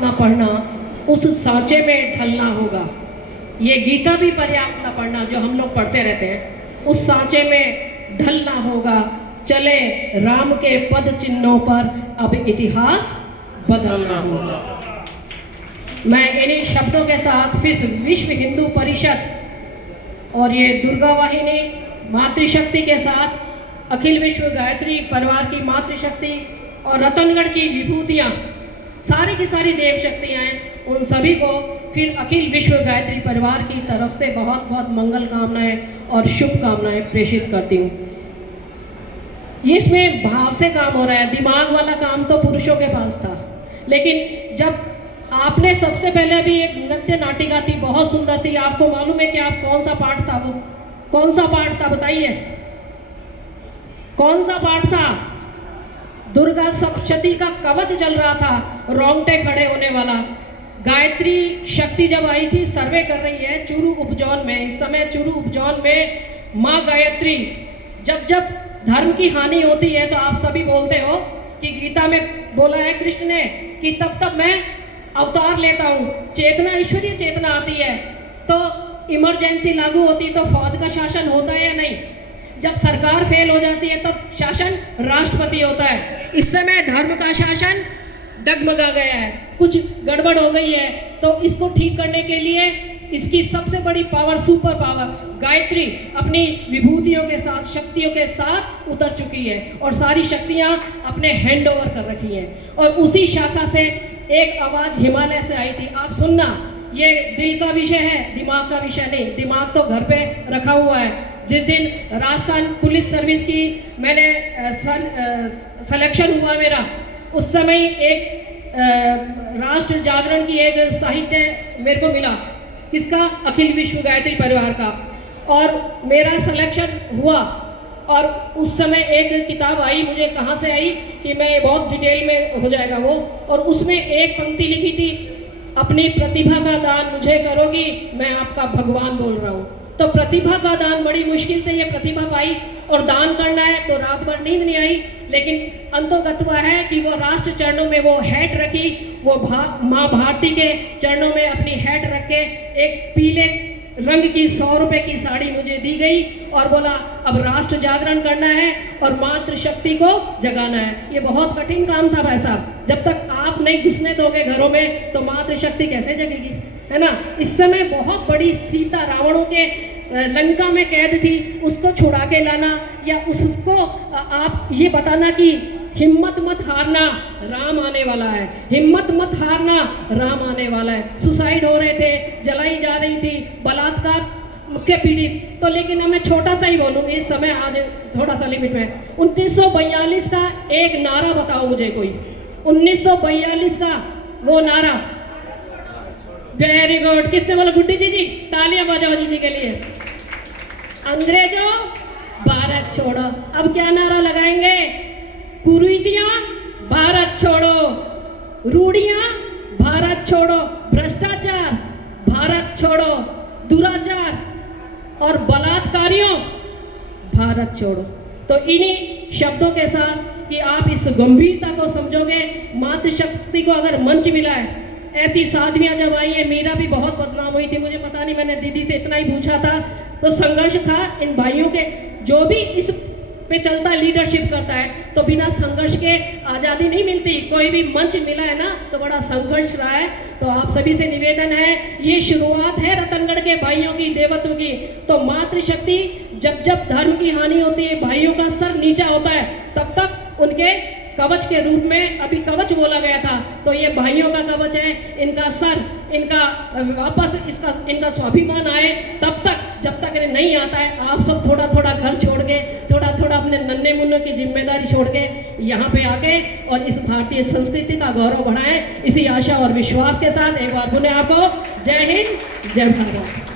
न पढ़ना, उस सांचे में ढलना होगा। ये गीता भी पर्याप्त न पढ़ना जो हम लोग पढ़ते रहते हैं, उस सांचे में ढलना होगा। चले राम के पद चिन्हों पर अब इतिहास बदलना होगा। मैं इन्हीं शब्दों के साथ फिर विश्व हिंदू परिषद और ये दुर्गा वाहिनी मातृशक्ति के साथ अखिल विश्व गायत्री परिवार की मातृशक्ति और रतनगढ़ की विभूतियाँ, सारी की सारी देव शक्तियाँ हैं, उन सभी को फिर अखिल विश्व गायत्री परिवार की तरफ से बहुत बहुत मंगल कामनाएं और शुभकामनाएं प्रेषित करती हूँ। इसमें भाव से काम हो रहा है, दिमाग वाला काम तो पुरुषों के पास था, लेकिन जब आपने सबसे पहले भी एक नृत्य नाटिका थी, बहुत सुंदर थी, आपको मालूम है कि आप कौन सा पाठ था, वो कौन सा पाठ था बताइए, कौन सा पाठ था? दुर्गा सप्तशती का कवच चल रहा था, रोंगटे खड़े होने वाला। गायत्री शक्ति जब आई थी, सर्वे कर रही है चूरू उपजौन में, इस समय चूरू उपजौन में माँ गायत्री, जब जब धर्म की हानि होती है तो आप सभी बोलते हो कि गीता में बोला है कृष्ण ने कि तब तब मैं अवतार लेता हूँ। चेतना, ईश्वरीय चेतना आती है तो इमरजेंसी लागू होती तो फौज का शासन होता है या नहीं? जब सरकार फेल हो जाती है तो शासन राष्ट्रपति होता है। इस समय धर्म का शासन डगमगा गया है, कुछ गड़बड़ हो गई है, तो इसको ठीक करने के लिए इसकी सबसे बड़ी पावर, सुपर पावर गायत्री अपनी विभूतियों के साथ, शक्तियों के साथ उतर चुकी है और सारी शक्तियां अपने हैंड ओवर कर रखी हैं। और उसी शाखा से एक आवाज हिमालय से आई थी, आप सुनना, ये दिल का विषय है, दिमाग का विषय नहीं। दिमाग तो घर पे रखा हुआ है। जिस दिन राजस्थान पुलिस सर्विस की मैंने सिलेक्शन हुआ मेरा, उस समय एक राष्ट्र जागरण की एक साहित्य मेरे को मिला, किसका? अखिल विश्व गायत्री परिवार का। और मेरा सिलेक्शन हुआ और उस समय एक किताब आई, मुझे कहाँ से आई कि मैं बहुत डिटेल में हो जाएगा वो, और उसमें एक पंक्ति लिखी थी, अपनी प्रतिभा का दान मुझे करोगी, मैं आपका भगवान बोल रहा हूँ। तो प्रतिभा का दान, बड़ी मुश्किल से ये प्रतिभा पाई और दान करना है तो रात भर नींद नहीं आई, लेकिन अंतोगत हुआ है कि वो राष्ट्र चरणों में वो हैट रखी, वो माँ भारती के चरणों में अपनी हैट रख के एक पीले रंग की 100 रुपए की साड़ी मुझे दी गई और बोला अब राष्ट्र जागरण करना है और मातृशक्ति को जगाना है। ये बहुत कठिन काम था भाई साहब, जब तक आप नहीं घुसने दोगे घरों में तो मातृशक्ति कैसे जगेगी, है ना? इस समय बहुत बड़ी सीता रावणों के लंका में कैद थी, उसको छुड़ा के लाना या उसको आप ये बताना कि हिम्मत मत हारना, राम आने वाला है, हिम्मत मत हारना, राम आने वाला है। सुसाइड हो रहे थे, जलाई जा रही थी, बलात्कार के पीड़ित, तो लेकिन मैं छोटा सा ही बोलूँगी इस समय, आज थोड़ा सा लिमिट में। 1942 का एक नारा बताओ मुझे कोई, 1942 का वो नारा। वेरी गुड, किसने बोला? गुड्डी जी, तालियां बजाओ जी के लिए। अंग्रेजों भारत छोड़ो, अब क्या नारा लगाएंगे? कुरीतियां भारत छोड़ो, रूढ़ियां भारत छोड़ो, भ्रष्टाचार भारत छोड़ो, दुराचार और बलात्कारियों भारत छोड़ो। तो इन्हीं शब्दों के साथ कि आप इस गंभीरता को समझोगे, मातृशक्ति को अगर मंच मिला है, ऐसी साधवियां जब आई है, मीरा भी बहुत बदनाम हुई थी, मुझे पता नहीं, मैंने दीदी से इतना ही पूछा था, तो संघर्ष था इन भाइयों के। जो भी इस पे चलता है, लीडरशिप करता है, तो बिना संघर्ष के आज़ादी नहीं मिलती। कोई भी मंच मिला है ना तो बड़ा संघर्ष रहा है। तो आप सभी से निवेदन है, ये शुरुआत है रतनगढ़ के भाइयों की, देवत्व की। तो मातृशक्ति जब जब धर्म की हानि होती है, भाइयों का सर नीचा होता है, तब तक उनके कवच के रूप में, अभी कवच बोला गया था, तो ये भाइयों का कवच है, इनका सर, इनका वापस इनका स्वाभिमान आए, तब तक, जब तक इन्हें नहीं आता है, आप सब थोड़ा थोड़ा घर छोड़ के, थोड़ा थोड़ा अपने नन्हे मुन्नों की जिम्मेदारी छोड़ के यहाँ पे आके और इस भारतीय संस्कृति का गौरव बढ़ाएं। इसी आशा और विश्वास के साथ एक बार पुनः आपको जय हिंद, जय भारत।